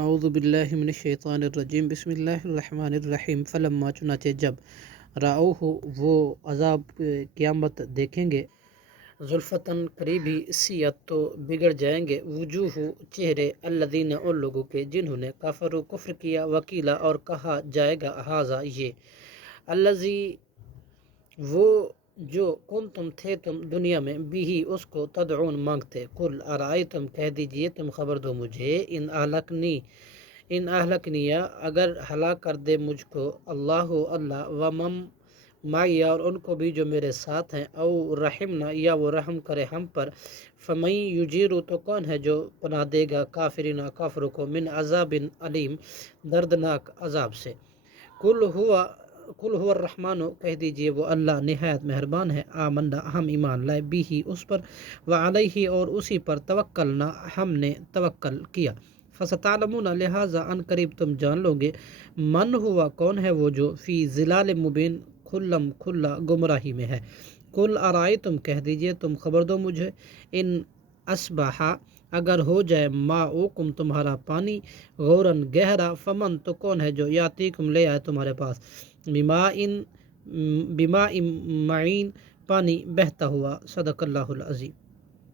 اعوذ باللہ من الشیطان الرجیم بسم اللہ الرحمن الرحیم فلما چنانچہ جب رأوہ وہ عذاب قیامت دیکھیں گے زلفتاً قریبی سیئت تو بگڑ جائیں گے وجوہ چہرے الذین ان لوگوں کے جنہوں نے کفروا کفر کیا وکیلا اور کہا جائے گا ھذا یہ الذی وہ جو کنتم تھے تم دنیا میں بھی اس کو تدعون مانگتے قل ارائیتم کہہ دیجئے تم خبر دو مجھے ان اہلکنی اگر ہلاک کر دے مجھ کو اللہ ومم معی اور ان کو بھی جو میرے ساتھ ہیں او رحمنا یا وہ رحم کرے ہم پر فمن یجیرو تو کون ہے جو پناہ دے گا کافرین کافروں کو من عذاب علیم دردناک عذاب سے قل هو الرحمن کہہ دیجئے وہ اللہ نہایت مہربان ہے آمنا ہم ایمان لائے بھی ہی اس پر وعلیہ اور اسی پر توکلنا ہم نے توکل کیا فستعلمون لہذا ان قریب تم جان لو گے من ہوا کون ہے وہ جو فی ظلال مبین کھلا گمراہی میں ہے قل ارائیتم کہہ دیجئے تم خبر دو مجھے ان اصبحا اگر ہو جائے ماؤکم تمہارا پانی غورن گہرا فمن تو کون ہے جو یاتیکم لے آئے تمہارے پاس بماء معین پانی بہتا ہوا صدق اللہ العظیم.